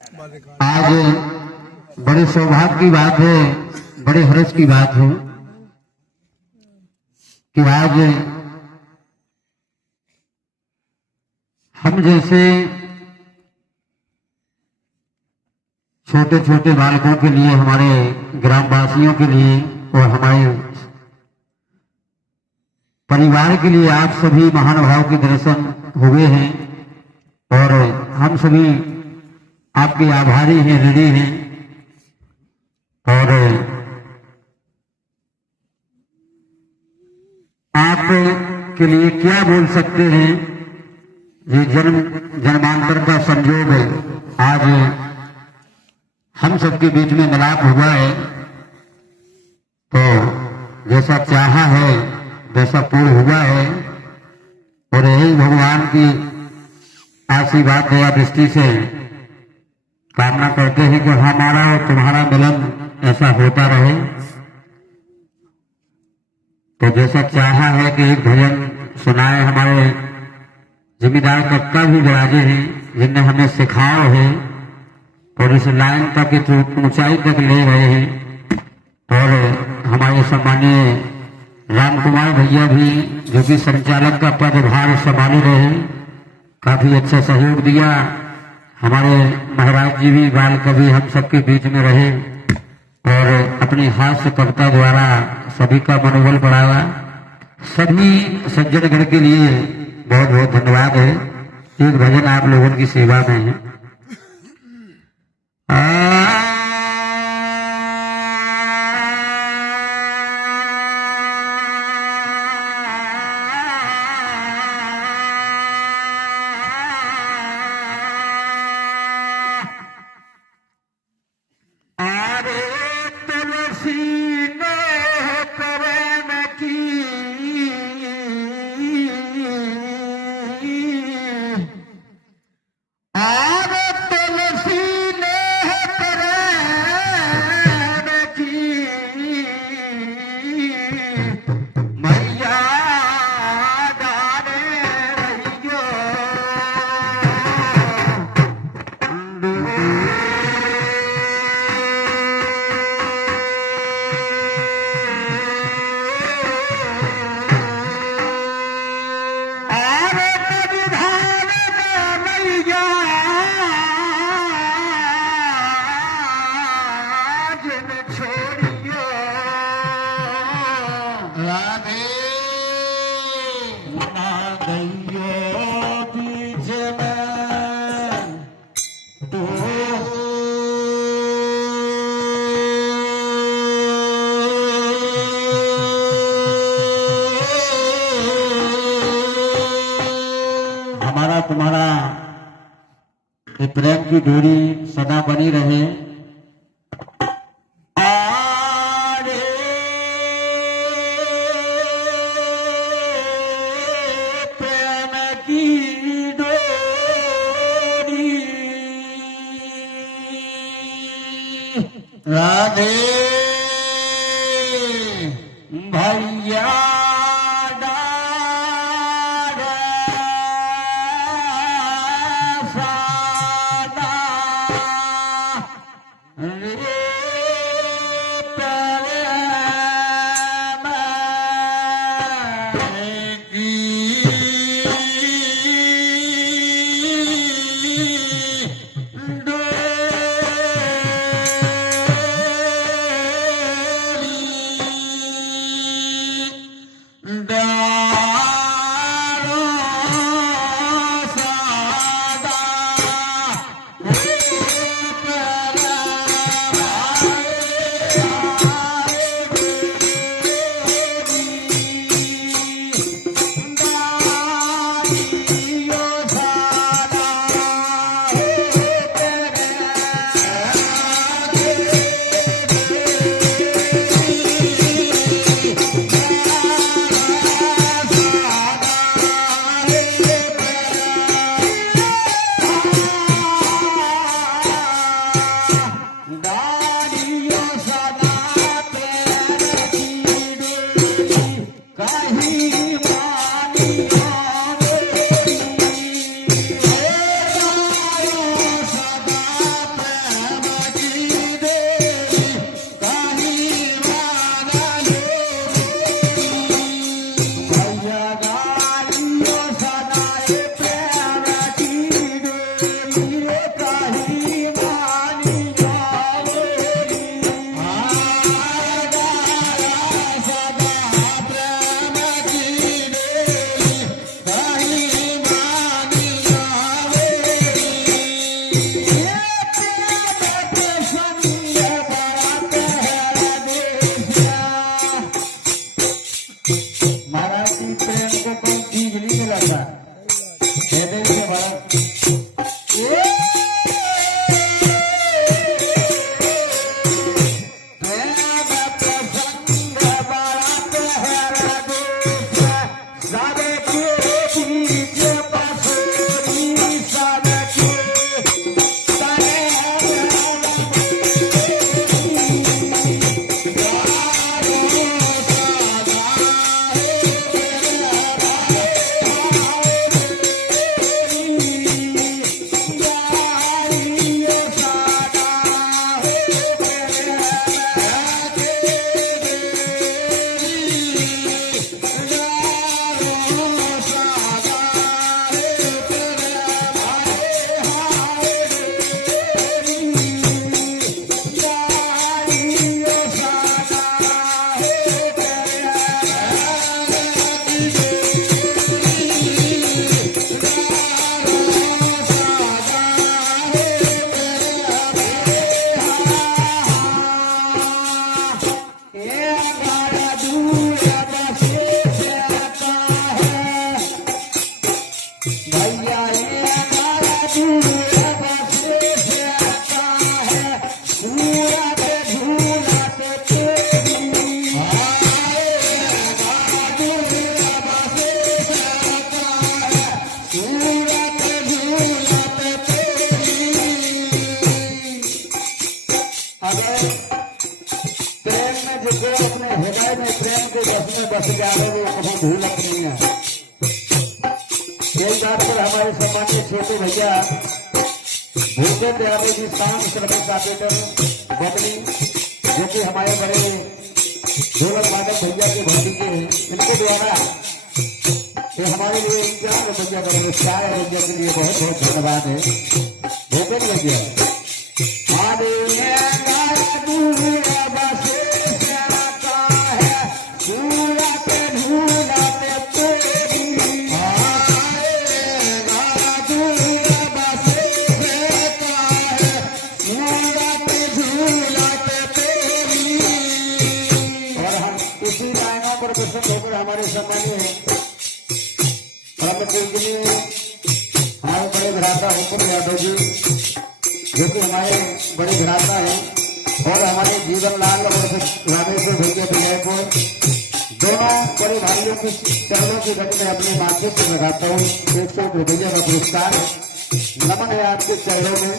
आज बड़े सौभाग्य की बात है, बड़े हर्ष की बात है कि आज हम जैसे छोटे छोटे बालकों के लिए, हमारे ग्रामवासियों के लिए और हमारे परिवार के लिए आप सभी महानुभाव के दर्शन हुए हैं और हम सभी आपके आभारी हैं, ऋणी हैं। और आप के लिए क्या बोल सकते हैं, ये जन्मांतर का संयोग है। आज हम सबके बीच में मिलाप हुआ है, तो जैसा चाहा है वैसा पूर्ण हुआ है और यही भगवान की आशीर्वाद दया दृष्टि से कामना करते हैं कि हमारा और तुम्हारा मिलन ऐसा होता रहे। तो जैसा चाहा है कि एक भजन सुनाए, हमारे जिम्मेदार कक्का भी विराजे हैं जिनने हमें सिखाया है और इस लाइन तक ऊंचाई तक ले गए हैं। और हमारे सम्मानीय राम कुमार भैया भी, जो कि संचालक का पदभार संभाले रहे, काफी अच्छा सहयोग दिया। हमारे महाराज जी भी बाल कवि हम सबके बीच में रहे और अपनी हास्य कविता द्वारा सभी का मनोबल बढ़ाया। सभी सज्जनगण के लिए बहुत बहुत धन्यवाद है। एक भजन आप लोगों की सेवा में है। हमारा तुम्हारा ये प्रेम की डोरी सदा बनी रहे। प्रेम की डोरी राधे भैया में बस जावे वो कभी भूल अपनी है। यही बात पर हमारे सम्मानित छोटे भैया भूपेंद्र यादव जी सांग सर्विस ऑपरेटर बबली, जो कि हमारे बड़े ढोलक वादक भैया के भतीजे हैं, इनके द्वारा ये हमारे लिए 51 रुपया का पुरस्कार है। भैया के लिए बहुत बहुत धन्यवाद है भूपेंद्र भैया। होकर हमारे सम्मानीय परम पूजनीय हमारे बड़े भ्राता हुकुम यादव जी, जो कि हमारे बड़े भ्राता हैं, और हमारे जीवन लाल और रामेश्वर भैया विजयपुर, दोनों बड़े भाइयों की चरणों की घट में अपने माध्यम से लगाता हूँ 101 रुपया का पुरस्कार। नमन है आपके चरणों में।